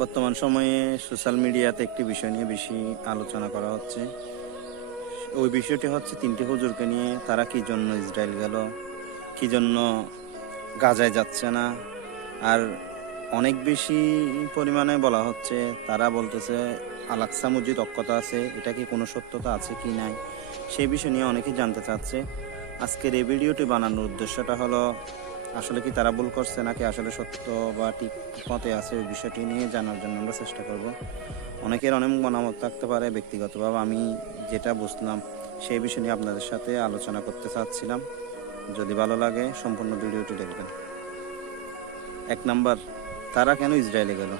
বর্তমান সময়ে সোশ্যাল মিডিয়াতে একটি বিষয় নিয়ে বেশি আলোচনা করা হচ্ছে। ওই বিষয়টি হচ্ছে তিনটি হুজুরকে নিয়ে, তারা কি জন্য ইসরায়েল গেল, কি জন্য গাজায় যাচ্ছে না। আর অনেক বেশি পরিমাণে বলা হচ্ছে, তারা বলতেছে আল আকসা মসজিদ অক্ষত আছে, এটা কি কোনো সত্যতা আছে কি নাই, সেই বিষয় নিয়ে অনেকেই জানতে চাচ্ছে। আজকের এই ভিডিওটি বানানোর উদ্দেশ্যটা হলো, আসলে কি তারা ভুল করছে নাকি আসলে সত্য বা ঠিক পথে আছে, ওই বিষয়টি নিয়ে জানার জন্য আমরা চেষ্টা করব। অনেকের অনেক মতামত থাকতে পারে, ব্যক্তিগতভাবে আমি যেটা বুঝলাম সেই বিষয় নিয়ে আপনাদের সাথে আলোচনা করতে চাচ্ছিলাম। যদি ভালো লাগে সম্পূর্ণ ভিডিওটি দেখবেন। 1 নাম্বার, তারা কেন ইসরায়েলে গেল?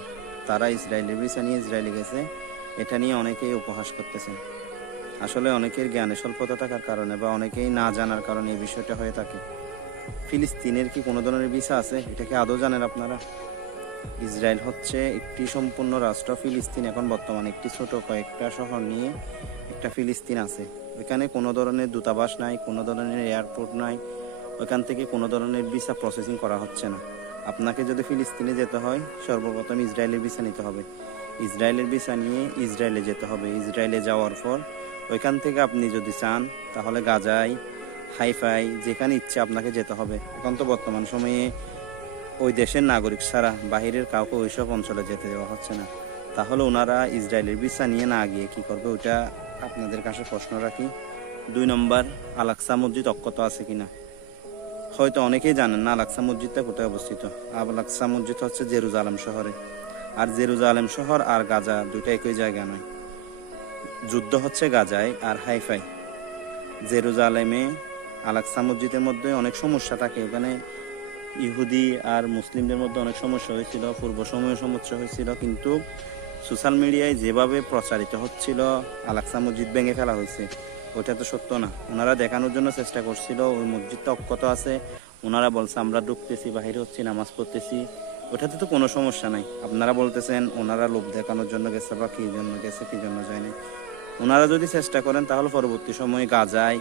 তারা ইসরায়েলের ভিসা নিয়ে ইসরায়েলে গেছে, এটা নিয়ে অনেকেই উপহাস করতেছেন। আসলে অনেকের জ্ঞানে স্বল্পতা থাকার কারণে বা অনেকেই না জানার কারণে এই বিষয়টা হয়ে থাকে। ফিলিস্তিনের কি কোনো ধরনের ভিসা আছে, এটা কি আদৌ জানেন আপনারা? ইসরায়েল হচ্ছে একটি সম্পূর্ণ রাষ্ট্র। ফিলিস্তিন এখন বর্তমানে একটি ছোট কয়েকটা শহর নিয়ে একটা ফিলিস্তিন আছে। ওইখানে কোনো ধরনের দূতাবাস নাই, কোনো ধরনের এয়ারপোর্ট নাই, ওইখান থেকে কোনো ধরনের ভিসা প্রসেসিং করা হচ্ছে না। আপনাকে যদি ফিলিস্তিনে যেতে হয়, সর্বপ্রথম ইসরায়েলের ভিসা নিতে হবে। ইসরায়েলের ভিসা নিয়ে ইসরায়েলে যেতে হবে। ইসরায়েলে যাওয়ার পর ওইখান থেকে আপনি যদি চান তাহলে গাজায়, হাইফাই, যেখানে ইচ্ছে আপনাকে যেতে হবে। এখন তো বর্তমান সময়ে ওই দেশের নাগরিক ছাড়া বাহিরের কাউকে ওইসব অঞ্চলে যেতে দেওয়া হচ্ছে না। তাহলে ওনারা ইসরায়েলের ভিসা নিয়ে না গিয়ে কী করবে, ওইটা আপনাদের কাছে প্রশ্ন রাখি। 2 নম্বর, আল আকসা মসজিদ অক্ষত আছে কিনা। হয়তো অনেকেই জানেন না আল আকসা মসজিদটা কোথায় অবস্থিত। আল আকসা মসজিদ হচ্ছে জেরুজালেম শহরে। আর জেরুজালেম শহর আর গাজা দুইটা একই জায়গা নয়। যুদ্ধ হচ্ছে গাজায় আর হাইফাই। জেরুজালেমে আল আকসা মসজিদের মধ্যে অনেক সমস্যা থাকে। ওখানে ইহুদি আর মুসলিমদের মধ্যে অনেক সমস্যা হয়েছিল, পূর্ব সময়ে সমস্যা হয়েছিল, কিন্তু সোশ্যাল মিডিয়ায় যেভাবে প্রচারিত হচ্ছিল আল আকসা মসজিদ ভেঙে ফেলা হয়েছে, ওটা তো সত্য না। ওনারা দেখানোর জন্য চেষ্টা করছিল ওই মসজিদটা অক্ষত আছে। ওনারা বলছে আমরা ঢুকতেছি, বাহিরে হচ্ছি, নামাজ পড়তেছি, ওটাতে তো কোনো সমস্যা নাই। আপনারা বলতেছেন ওনারা লোভ দেখানোর জন্য গেছে বা কী জন্য গেছে, কী জন্য যায় না। ওনারা যদি চেষ্টা করেন তাহলে পরবর্তী সময়ে গাজায়,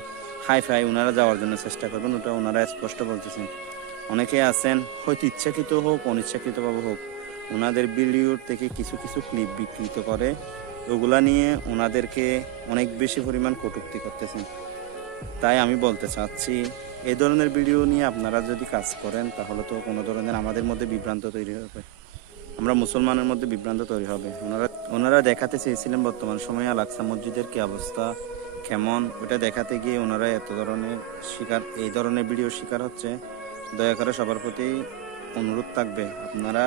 হাইফাই ওনারা যাওয়ার জন্য চেষ্টা করবেন, ওটা ওনারা স্পষ্ট বলতেছেন। অনেকে আছেন হয়তো ইচ্ছাকৃত হোক অনিচ্ছাকৃতভাবে হোক, ওনাদের ভিডিওর থেকে কিছু কিছু ক্লিপ বিকৃত করে ওগুলা নিয়ে ওনাদেরকে অনেক বেশি পরিমাণ কটূক্তি করতেছেন। তাই আমি বলতে চাচ্ছি, এই ধরনের ভিডিও নিয়ে আপনারা যদি কাজ করেন তাহলে তো কোনো ধরনের আমাদের মধ্যে বিভ্রান্ত তৈরি হবে, আমরা মুসলমানের মধ্যে বিভ্রান্ত তৈরি হবে। ওনারা দেখাতে চেয়েছিলেন বর্তমান সময়ে আল আকসা মসজিদের কি অবস্থা, কেমন, ওটা দেখাতে গিয়ে ওনারা এই ধরনের ভিডিও শিকার হচ্ছে। দয়া করে সবার প্রতি অনুরোধ থাকবে, আপনারা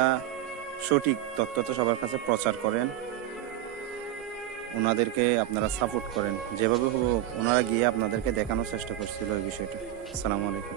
সঠিক তথ্যটা সবার কাছে প্রচার করেন, ওনাদেরকে আপনারা সাপোর্ট করেন। যেভাবে হোক ওনারা গিয়ে আপনাদেরকে দেখানোর চেষ্টা করছিল এই বিষয়টা। আসসালামু আলাইকুম।